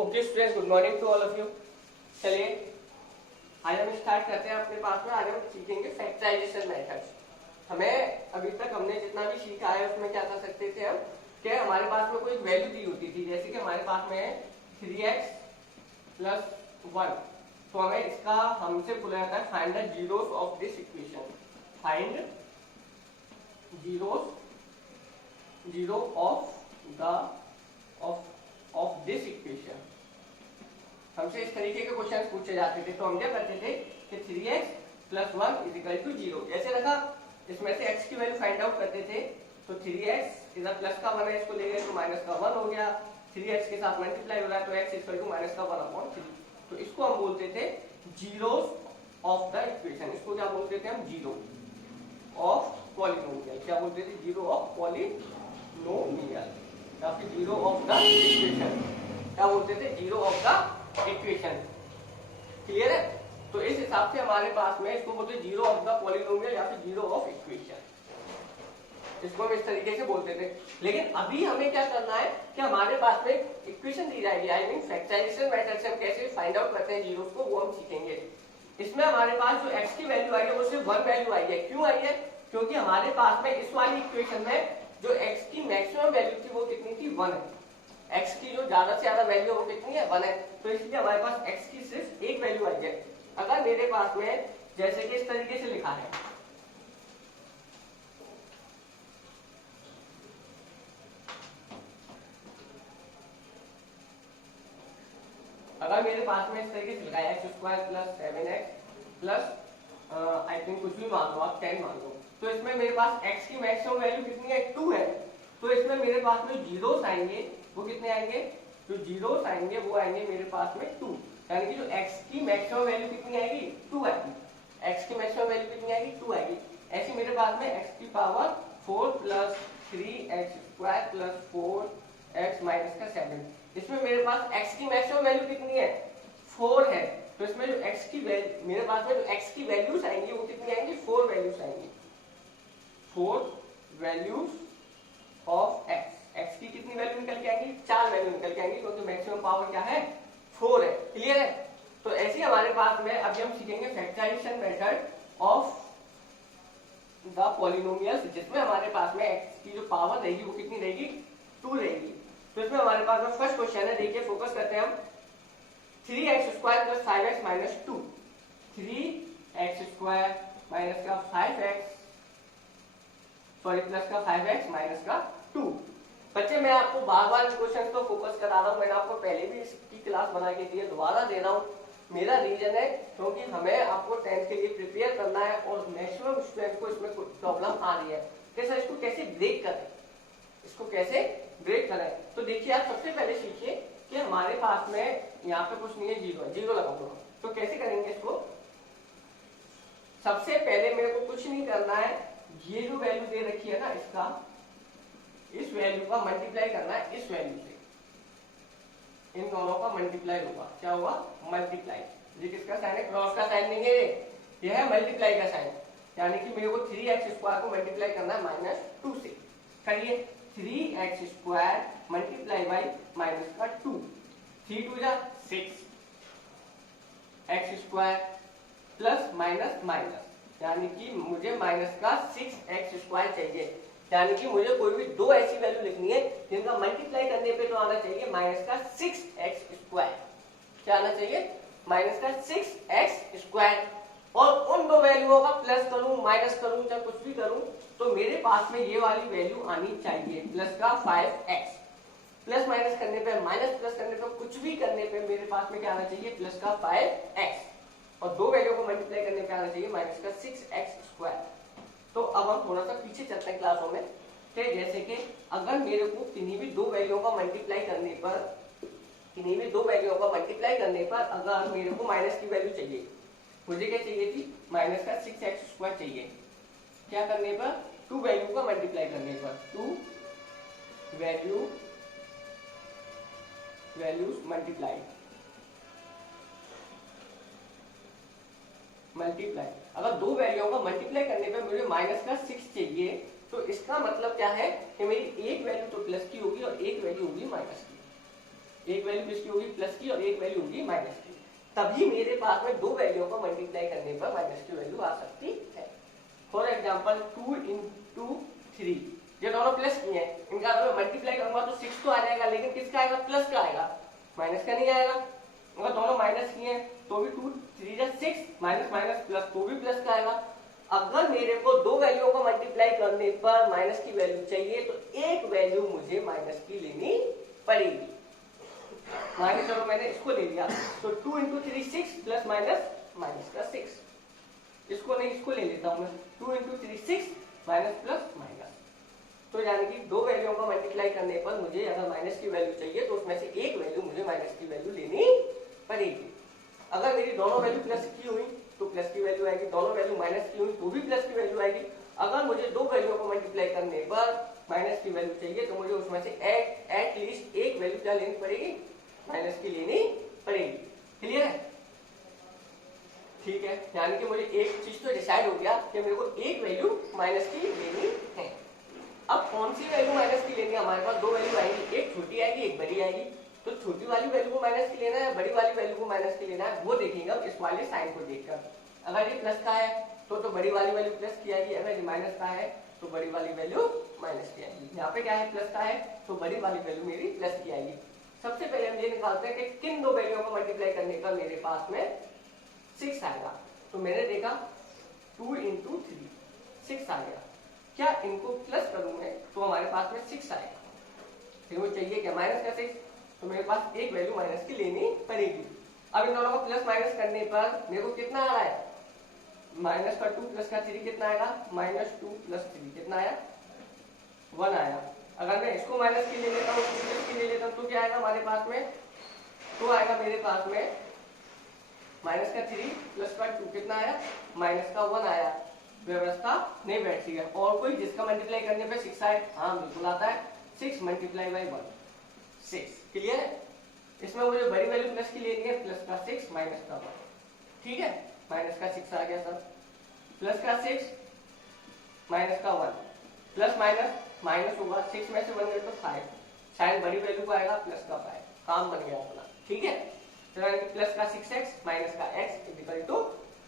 Okay students, good morning to all of you. चलिए आज हम स्टार्ट करते हैं अपने पास में। आज हम सीखेंगे फैक्टराइजेशन मेथड्स। हमें अभी तक हमने जितना भी सीखा है उसमें क्या कर सकते थे हम कि हमारे पास में कोई वैल्यू दी होती थी, जैसे कि हमारे पास में है 3x + 1, तो हमें इसका हमसे बोला जाता है find the zeros of this equation. Find zero of this equation. हमसे इस तरीके के क्वेश्चन पूछे जाते थे, तो हम क्या करते थे कि 3x + 1 = 0 ऐसे रखा, इसमें से x की वैल्यू फाइंड आउट करते थे। तो 3x इधर प्लस का 1 है, इसको ले गए तो माइनस का 1 हो गया। 3x के साथ मल्टीप्लाई हो रहा है तो x = -1/3। तो इसको हम बोलते थे जीरोस ऑफ द इक्वेशन। इसको क्या बोलते थे हम? Zero of polynomial. क्या बोलते थे? जीरो ऑफ पॉलिनोमियल या फिर जीरो ऑफ द इक्वेशन। क्या बोलते थे? Zero of the equation. Clear है? तो इस हिसाब से हमारे पास में इसको बोलते हैं जीरो ऑफ द पॉलिनोमियल या फिर जीरो ऑफ इक्वेशन। इसको हम इस तरीके से बोलते थे। लेकिन अभी हमें क्या करना है कि हमारे पास में इक्वेशन दी जाएगी, आई मीन फैक्टराइजेशन मेथड से हम कैसे फाइंड आउट करते हैं जीरोस को, वो हम सीखेंगे। इसमें हमारे पास जो x की वैल्यू आई है वो सिर्फ 1 वैल्यू आई है। क्यों आई है? क्योंकि हमारे पास में इस वाली इक्वेशन में जो x की मैक्सिमम वैल्यू थी वो कितनी थी? 1 है। x की जो ज्यादा से ज्यादा वैल्यू वो कितनी है? 1 है। तो इसलिए हमारे पास x की सिर्फ एक वैल्यू आई है। अगर मेरे पास में जैसे कि इस तरीके से लिखा है, अगर मेरे पास में इस तरीके से लिखा है x² + 7x plus I think कुछ भी मान लो आप, 10 मान लो, तो इसमें मेरे पास x की मैक्सिमम वैल्यू कितनी है? 2 है। तो इसमें मेरे पास में जीरोस आएंगे, वो कितने आएंगे? जो जीरोस आएंगे वो आएंगे मेरे पास में 2, यानी कि जो x की मैक्सिमम वैल्यू कितनी आएगी? 2 आएगी। x की मैक्सिमम वैल्यू कितनी आएगी? 2 आएगी। ऐसे मेरे पास में x⁴ + 3x² + 4x - 7, इसमें मेरे पास x की मैक्सिमम वैल्यू कितनी है? 4 है। तो इसमें जो x की वैल्यू मेरे पास में जो x की वैल्यूज आएंगी वो कितनी आएंगी? 4 वैल्यूज आएंगी। 4 वैल्यूज ऑफ x। x की कितनी वैल्यू निकल के आएंगी? 4 वैल्यू निकल के आएंगी, क्योंकि मैक्सिमम पावर क्या है? 4 है। क्लियर है? तो ऐसे हमारे पास में अभी हम सीखेंगे factorization method of the polynomials, जिसमें हमारे पास में x की जो पावर रहेगी वो कितनी रहेगी? 2 रहेगी। तो इसमें हमारे पास में फर्स्ट क्वेश्चन है, देखिए फोकस करते हैं हम। 3x² + 5x - 2, 3x² माइनस का 5x सॉरी प्लस का 5x - 2। बच्चे मैं आपको बार बार क्वेश्चन को फोकस करा रहा हूँ, मैंने आपको पहले भी इसकी क्लास बना के दी है, दोबारा दे रहा हूँ। मेरा रीजन है क्योंकि हमें आपको 10th के लिए प्रिपेयर करना है और मैक्सिमम स्टूडेंट को इसमें कुछ प्रॉब्लम आ रही है कि सर इसको कैसे ब्रेक करें, इसको कैसे ब्रेक करें। तो देखिए आप सबसे पहले सीखिए कि हमारे पास में यहाँ पे कुछ नहीं है, जीरो है, जीरो लगाऊंगा। तो कैसे करेंगे इसको? सबसे पहले मेरे को कुछ नहीं करना है, ये जो वैल्यू दे रखी है ना इसका, इस वैल्यू का मल्टीप्लाई करना है इस वैल्यू से। इन दोनों का मल्टीप्लाई होगा। क्या होगा? मल्टीप्लाई। ये किसका साइन है? क्रॉस का साइन नहीं है, ये है मल्टीप्लाई का साइन। यानी कि मेरे को 3x² को मल्टीप्लाई करना है -2 से। करिए, 3x² मल्टीप्लाई बाई -2, 3 2 जा 6 x² प्लस माइनस माइनस, यानी कि मुझे -6x² चाहिए। यानी कि मुझे कोई भी दो ऐसी वैल्यू लिखनी है जिनका मल्टीप्लाई करने पे तो आना चाहिए -6x²। क्या आना चाहिए? -6x²। और उन दो वैल्यूओं का प्लस करूं, माइनस करूं, चाहे कुछ भी करूं, तो मेरे पास में ये वाली वैल्यू आनी चाहिए प्लस का 5x। प्लस माइनस करने पे, माइनस प्लस करने पे, कुछ भी करने पे मेरे पास में क्या आना चाहिए? प्लस का 5x। और दो वैल्यू को मल्टीप्लाई करने पे आना चाहिए -6x²। तो अब हम थोड़ा सा पीछे चलते हैं क्लासों में, कि जैसे कि अगर मेरे को किन्हीं भी दो वैल्यूओं का मल्टीप्लाई करने पर, अगर मेरे को माइनस की वैल्यू चाहिए, मुझे क्या चाहिए थी? -6x² चाहिए। क्या करने पर? 2 वैल्यू का मल्टीप्लाई करने पर। 2 वैल्यूज मल्टीप्लाई। अगर दो वैल्यूओं का मल्टीप्लाई करने पे मुझे -6 चाहिए, तो इसका मतलब क्या है कि मेरी एक वैल्यू तो प्लस की होगी और एक वैल्यू होगी माइनस की। एक वैल्यू किसकी होगी, प्लस की, और एक वैल्यू होगी माइनस की। तभी मेरे पास में दो वैल्यू को मल्टीप्लाई करने पर माइनस की वैल्यू आ सकती है। फॉर एग्जाम्पल 2 into 3, ये दोनों प्लस की हैं, इनका अगर मैं मल्टीप्लाई करूंगा तो 6 तो आ जाएगा, लेकिन किसका आएगा, प्लस का आएगा, माइनस का नहीं आएगा। अगर दोनों माइनस की हैं तो भी 2 3 6 माइनस माइनस प्लस, तो भी प्लस का आएगा। अगर मेरे को दो वैल्यूओं को मल्टीप्लाई करने पर माइनस की वैल्यू चाहिए तो एक वैल्यू मुझे माइनस की लेनी पड़ेगी। मान चलो मैंने इसको ले लिया, तो 2 into 3 6 प्लस माइनस माइनस का 6, इसको नहीं इसको ले लेता हूं मैं, 2 into 3 6 माइनस प्लस माइनस। तो यानी कि दो वैल्यूओं को मल्टीप्लाई करने पर मुझे अगर माइनस की वैल्यू चाहिए तो उसमें से एक वैल्यू मुझे माइनस की वैल्यू लेनी पड़ेगी। अगर मेरी दोनों वैल्यू प्लस की हुई तो प्लस की वैल्यू आएगी, दोनों वैल्यू माइनस की हुई तो भी प्लस की वैल्यू आएगी। अगर मुझे दो वैल्यूओं को मल्टीप्लाई करने पर माइनस की वैल्यू चाहिए तो मुझे उसमें से एट लीस्ट एक वैल्यू क्या लेनी पड़ेगी, माइनस की लेनी पड़ेगी। क्लियर है? ठीक है, यानी कि मुझे एक चीज तो डिसाइड हो गया कि मेरे को एक वैल्यू माइनस की लेनी है। अब कौन सी वैल्यू माइनस की लेनी है, हमारे पास दो वैल्यू आएगी, एक छोटी आएगी एक बड़ी आएगी। तो छोटी वाली वैल्यू को माइनस की लेना है, बड़ी वाली वैल्यू को माइनस की लेना है, वो देखेंगे हम इस वाले साइन को देखकर। अगर ये प्लस का है तो बड़ी वाली वैल्यू प्लस की आएगी, अगर ये माइनस का है तो बड़ी वाली वैल्यू माइनस की आएगी। यहाँ पे क्या है, प्लस का है तो बड़ी वाली वैल्यू मेरी प्लस की आएगी। सबसे पहले हम ये निकालते हैं कि किन दो वैल्यूओं को मल्टीप्लाई करने पर मेरे पास में 6 आएगा। तो मैंने देखा 2 into 3 6 आ गया, क्या इनको प्लस करूं मैं तो हमारे पास में 6 आएगा। फिर वो चाहिए क्या, माइनस का 6, तो मेरे पास एक वैल्यू माइनस की लेनी पड़ेगी। अब इन दोनों को प्लस माइनस करने पर मेरे को कितना आ रहा है, माइनस का 2 प्लस का 3 कितना आएगा, -2 + 3 कितना आया, 1 आया। अगर मैं इसको माइनस की ले लेता हूँ, प्लस की ले लेता हूँ तो क्या आएगा हमारे पास में, तो आएगा मेरे पास में माइनस का 3 प्लस का 2 कितना आया, माइनस का 1 आया। व्यवस्था नहीं बैठती है। और कोई जिसका मल्टीप्लाई करने पे 6 आए, हाँ बिल्कुल आता है, 6 × 1 6। क्लियर है? इसमें मुझे बड़ी वैल्यू प्लस की लेनी है, प्लस का 6 माइनस का 1। ठीक है, माइनस का 6 आ गया सर, प्लस का 6 माइनस का 1, प्लस माइनस माइनस होगा, 6 में से 1 गए तो 5, साइन बड़ी वैल्यू को आएगा प्लस का 5, काम बन गया अपना। ठीक है, प्लस का 6x माइनस का x =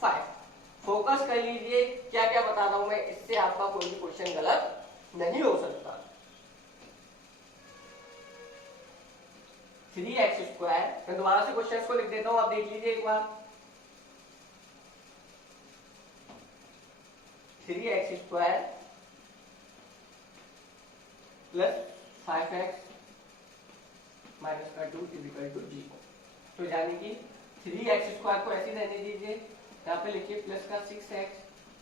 5। फोकस कर लीजिए क्या क्या बता रहा हूं मैं, इससे आपका कोई भी क्वेश्चन गलत नहीं हो सकता। 3x², मैं दोबारा से क्वेश्चन को लिख देता हूं, आप देख लीजिए एक बार। 3x² प्लस 5x माइनस का 2 = 0। तो यानी कि 3x² को ऐसे रहने दीजिए, यहाँ पे लिखिए प्लस का 6x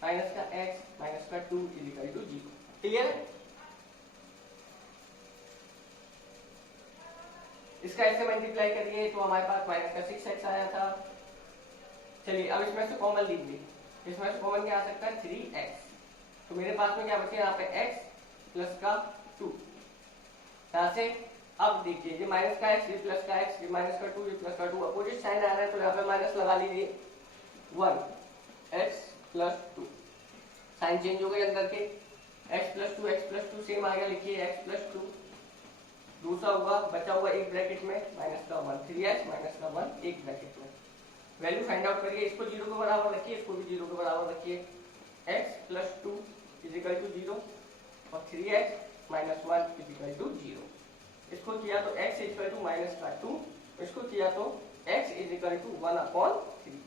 माइनस का x माइनस का 2 = 0। क्लियर है? इसका ऐसे मल्टीप्लाई करिए तो हमारे पास माइनस का 6x आया था। चलिए अब इसमें से कॉमन लीजिए, इसमें से कॉमन क्या आ सकता है, 3x। तो मेरे पास में क्या बचे, यहाँ पे x प्लस का 2। यहाँ से अब देखिए, ये माइनस का x, ये प्लस का x, ये माइनस का 2, ये प्लस का 2, अपोजिट साइन आ रहा है तो यहाँ पे माइनस लगा लीजिए। 1x + 2, साइन चेंज हो गए अंदर के, x + 2 सेम आ गया, लिखिए x + 2। दूसरा हुआ, बचा हुआ एक ब्रैकेट में माइनस का 1, 3x माइनस का 1 एक ब्रैकेट में। वैल्यू फाइंड आउट करिए, इसको 0 के बराबर रखिए, इसको भी 0 के बराबर रखिए। x + 2 = 0 और 3x माइनस 1 = 0। इसको किया तो x = माइनस का 2, इसको किया तो x = 1/3।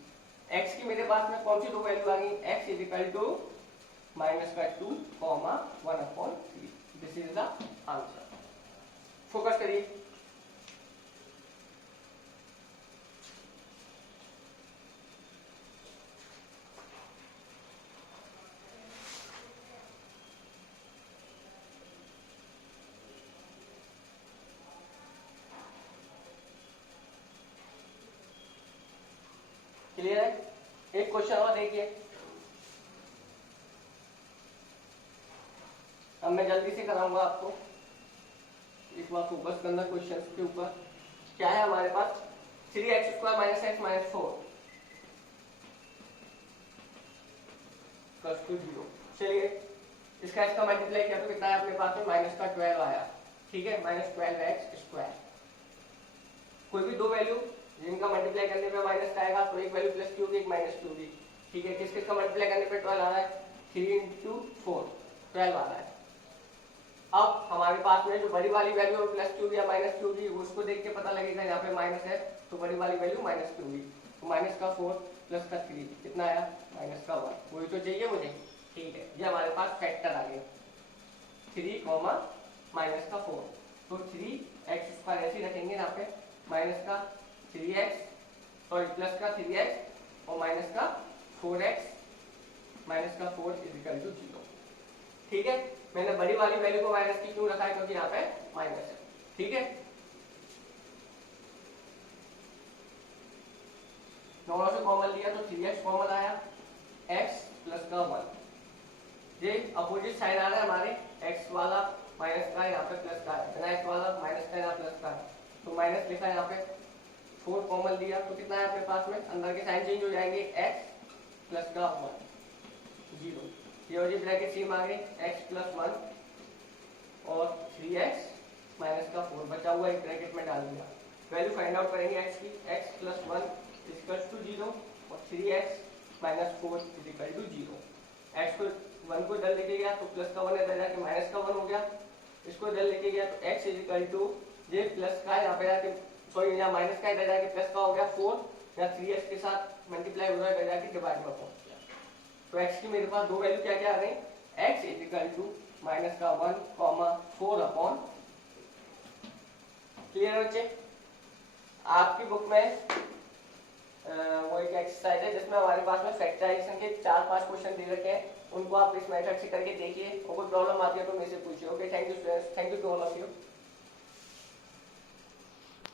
x की मेरे पास में कौन सी दो वैल्यू आ गई, x = माइनस का 2, 1/3। This is the answer. Focus करिए। क्लियर है? एक क्वेश्चन और देखिए, अब मैं जल्दी से कराऊंगा आपको, एक बार फोकस करना क्वेश्चन के ऊपर। क्या है हमारे पास, 3x² माइनस x माइनस 4 + 0। चलिए इसका मल्टीप्लाई किया तो कितना है अपने पास में, माइनस का 12 आया। ठीक है, -12x²। कोई भी दो वैल्यू जिनका मल्टीप्लाई करने पे माइनस का आएगा, तो एक वैल्यू प्लस की होगी, एक माइनस की होगी। ठीक है, किस किस का मल्टीप्लाई करने पे 12 आ रहा है, 3 इंटू 4 12 आ रहा है। अब हमारे पास में जो बड़ी वाली वैल्यू प्लस की होगी या माइनस की होगी, उसको देख के पता लगेगा यहाँ पे माइनस है तो बड़ी वाली वैल्यू माइनस की होगी। तो माइनस का 4 प्लस का 3 कितना आया, माइनस का 1, वही तो चाहिए मुझे। ठीक है, ये हमारे पास फैक्टर आ गए 3 माइनस का 4, तो 3x ऐसे ही रखेंगे यहाँ पे, माइनस का 3x सॉरी प्लस का 3x और माइनस का 4x माइनस का 4 इज इक्वल टू 0। ठीक है, मैंने बड़ी वाली वैल्यू को माइनस की क्यों रखा है, क्योंकि यहाँ पे माइनस है। ठीक है, दोनों से कॉमन लिया तो 3x कॉमन आया, x प्लस का 1, ये अपोजिट साइड आ रहा है हमारे, x वाला माइनस का यहाँ पे प्लस का है, x वाला माइनस का यहाँ प्लस का है, तो माइनस लिखा है यहाँ पे, 4 कॉमन लिया तो कितना है अपने पास में, अंदर के साइन चेंज हो जाएंगे, x प्लस का 1 0, ये हो जी ब्रैकेट सेम आ गई, x प्लस 1 और 3x माइनस का 4 बचा हुआ एक ब्रैकेट में डाल दिया। वैल्यू फाइंड आउट करेंगे x की, x प्लस 1 इक्वल टू 0 और 3x minus 4 is equal to 0। x को 1 को इधर लेके गया तो प्लस का 1 इधर जाके माइनस का 1 हो गया, इसको इधर लेके गया तो x इज इक्वल टू ये प्लस का यहाँ पे जाके सॉरी यहाँ माइनस का इधर जाके प्लस का हो गया 4, या 3x के साथ मल्टीप्लाई हो रहा है इधर जाके डिवाइड में पहुंच गया। तो x की मेरे पास दो वैल्यू क्या क्या आ रही, x is equal to minus का 1,4 अपॉन। क्लियर बच्चे, आपकी बुक में वो एक एक्सरसाइज है जिसमें हमारे पास में फैक्टराइजेशन के 4-5 क्वेश्चन दे रखे हैं, उनको आप इस मेथड से करके देखिए और कोई प्रॉब्लम आती है तो मेरे से पूछिए। Okay, thank you to all of you.